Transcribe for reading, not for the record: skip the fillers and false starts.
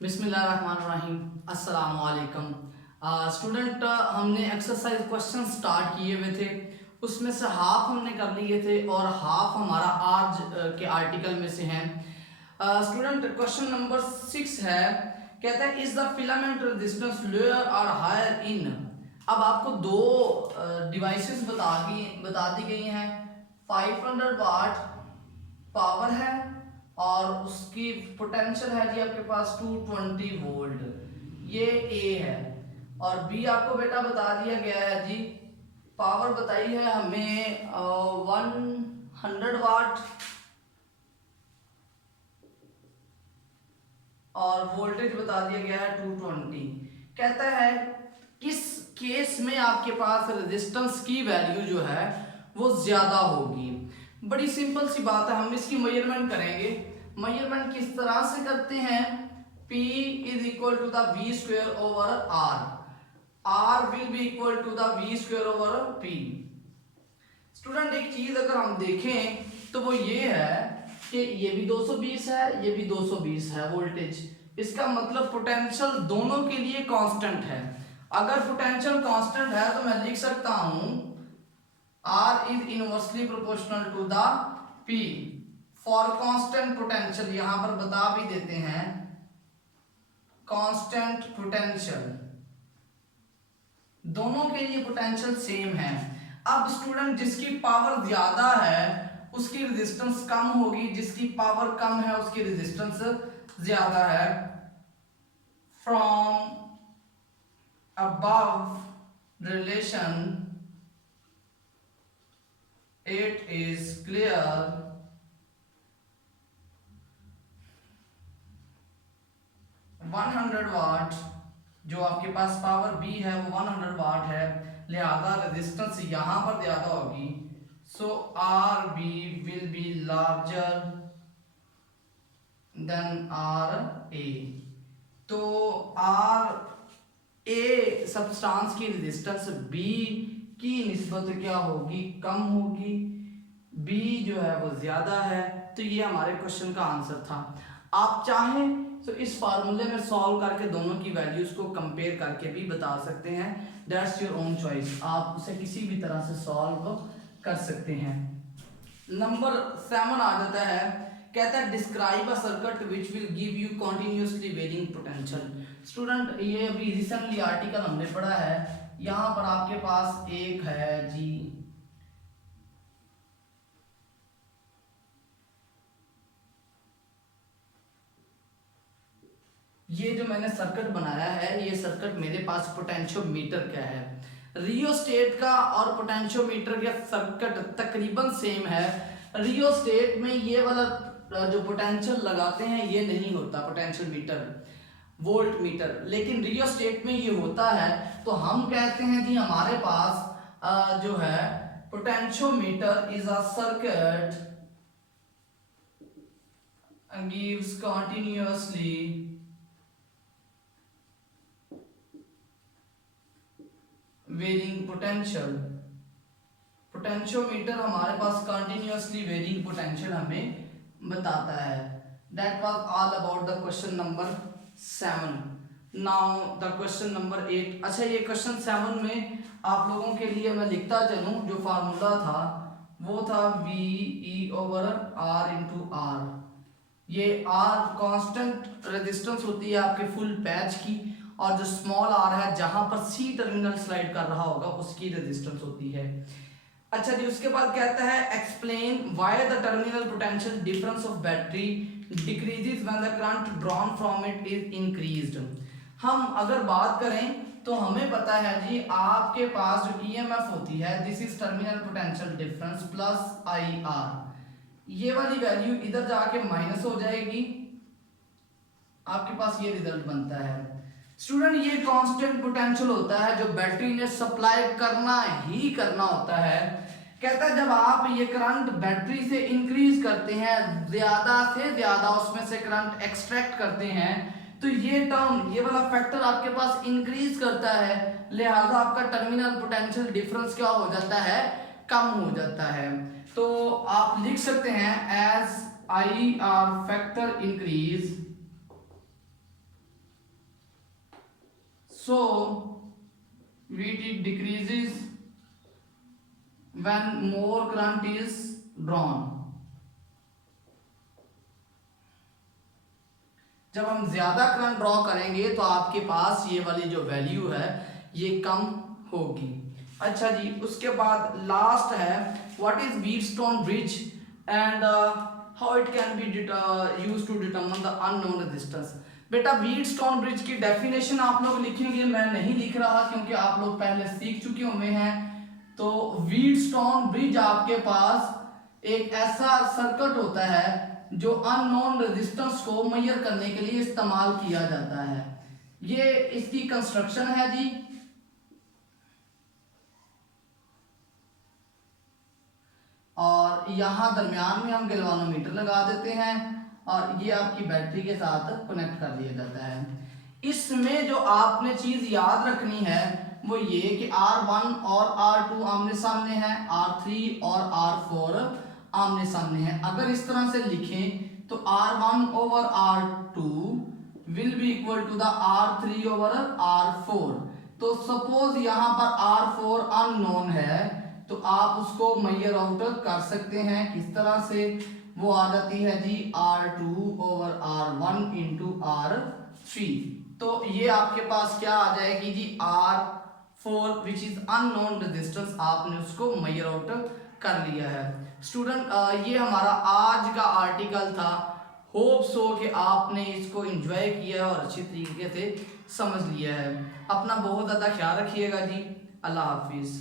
बिस्मिल्लाहिर्रहमानिर्रहीम। अस्सलाम वालेकुम। स्टूडेंट, हमने एक्सरसाइज क्वेश्चन स्टार्ट किए हुए थे, उसमें से हाफ हमने कर लिए थे और हाफ हमारा आज के आर्टिकल में से हैं। स्टूडेंट, क्वेश्चन नंबर 6 है, कहता है is the filament resistance lower और हायर इन। अब आपको दो डिवाइसेस बता दी गई हैं। 500 वाट पावर है और उसकी पोटेंशियल है जी आपके पास 220 वोल्ट, ये ए है। और बी आपको बेटा बता दिया गया है जी, पावर बताई है हमें 100 वाट और वोल्टेज बता दिया गया है 220। कहता है किस केस में आपके पास रेजिस्टेंस की वैल्यू जो है वो ज्यादा होगी। बड़ी सिंपल सी बात है, हम इसकी मेजरमेंट करेंगे। मेजरमेंट किस तरह से करते हैं, P is equal to the V square over R will be equal to the V square over P। Student, एक चीज अगर हम देखें तो वो ये है कि ये भी 220 है, ये भी 220 है वोल्टेज। इसका मतलब पोटेंशियल दोनों के लिए कांस्टेंट है। अगर पोटेंशियल कांस्टेंट है तो मैं लिख सकता हूं R is inversely proportional to the P। For constant potential यहां पर बता भी देते हैं, कांस्टेंट पोटेंशियल दोनों के लिए पोटेंशियल सेम है। अब स्टूडेंट, जिसकी पावर ज्यादा है उसकी रेजिस्टेंस कम होगी, जिसकी पावर कम है उसकी रेजिस्टेंस ज्यादा है। From above relation it is clear 100 वाट जो आपके पास पावर बी है वो 100 वाट है, लिहाजा रेजिस्टेंस यहां पर ज्यादा होगी। So R B will be larger than R A. तो आर ए सब्सटेंस की रेजिस्टेंस बी की निस्बत क्या होगी, कम होगी। बी जो है वो ज्यादा है। तो ये हमारे क्वेश्चन का आंसर था। आप चाहें तो इस फार्मूले में सॉल्व करके दोनों की वैल्यूज को कंपेयर करके भी बता सकते हैं। दैट्स योर ओन चॉइस, आप उसे किसी भी तरह से सॉल्व कर सकते हैं। नंबर 7 आ जाता है, कहता है describe a circuit which will give you continuously varying potential. Student, ये अभी रिसेंटली आर्टिकल हमने पढ़ा है। यहां पर आपके पास एक है जी, ये जो मैंने सर्किट बनाया है, ये सर्किट मेरे पास पोटेंशियोमीटर का है। रियोस्टेट का और पोटेंशियोमीटर का सर्किट तकरीबन सेम है। रियोस्टेट में ये वाला जो पोटेंशियल लगाते हैं ये नहीं होता, पोटेंशियल मीटर वोल्ट मीटर, लेकिन रियोस्टेट में ये होता है। तो हम कहते हैं कि हमारे पास जो है potentiometer is a circuit gives continuously varying potential. Potentiometer हमारे पास कंटिन्यूअसली वेरिंग पोटेंशियल हमें बताता है। That was all about the question number 7। Now the question number 8। अच्छा, ये क्वेश्चन 7 में आप लोगों के लिए मैं लिखता चलूं, जो फार्मूला था वो था V E over R into R. ये आर कांस्टेंट रेजिस्टेंस होती है आपके फुल पैच की, और जो स्मॉल आर है जहां पर सी टर्मिनल स्लाइड कर रहा होगा उसकी रेजिस्टेंस होती है। अच्छा जी, उसके बाद कहता है explain why the terminal potential difference of battery decreases when the current drawn from it is increased. हम अगर बात करें तो हमें पता है जी, आपके पास जो ईएमएफ होती है this is terminal potential difference plus I R. ये वाली वैल्यू इधर जाके माइनस हो जाएगी, आपके पास ये रिजल्ट बनता है। स्टूडेंट, ये कांस्टेंट पोटेंशियल होता है जो बैटरी ने सप्लाई करना ही करना होता है। कहता है जब आप ये करंट बैटरी से इंक्रीज करते हैं, ज्यादा से ज्यादा उसमें से करंट एक्सट्रैक्ट करते हैं, तो ये टर्म, ये वाला फैक्टर आपके पास इंक्रीज करता है, लिहाजा आपका टर्मिनल पोटेंशियल डिफरेंस क्या हो जाता है, कम हो जाता है। तो आप लिख सकते हैं as I R factor increase so VT decreases when more current is drawn। जब हम ज्यादा करंट ड्रॉ करेंगे तो आपके पास ये वाली जो वैल्यू है ये कम होगी। अच्छा जी, उसके बाद लास्ट है what is Wheatstone bridge and how it can be used to determine the unknown resistance. बेटा व्हीटस्टोन ब्रिज की डेफिनेशन आप लोग लिखेंगे, मैं नहीं लिख रहा क्योंकि आप लोग पहले सीख चुके हुए हैं। तो व्हीटस्टोन ब्रिज आपके पास एक ऐसा सर्किट होता है जो अननोन रेजिस्टेंस को मेजर करने के लिए इस्तेमाल किया जाता है। ये इसकी कंस्ट्रक्शन है जी। और यहां दरमियान में हम गैल्वानोमीटर लगा देते हैं और ये आपकी बैटरी के साथ कनेक्ट कर दिया जाता है। इसमें जो आपने चीज याद रखनी है वो ये कि R1 और R2 आमने सामने है, R3 और R4 आमने सामने है। अगर इस तरह से लिखें तो R1 over R2 will be equal to the R3 over R4। तो सपोज यहाँ पर R4 अननोन है तो आप उसको मेजर आउट कर सकते हैं। किस तरह से? वो आ जाती है जी R2 over R1 into R3। तो ये आपके पास क्या आ जाएगी जी R4 which is unknown resistance, आपने उसको मेजर आउट कर लिया है। स्टूडेंट ये हमारा आज का आर्टिकल था। होप सो कि आपने इसको एंजॉय किया और अच्छी तरीके से समझ लिया है। अपना बहुत ज़्यादा ख्याल रखिएगा जी। अल्लाह हाफिज़।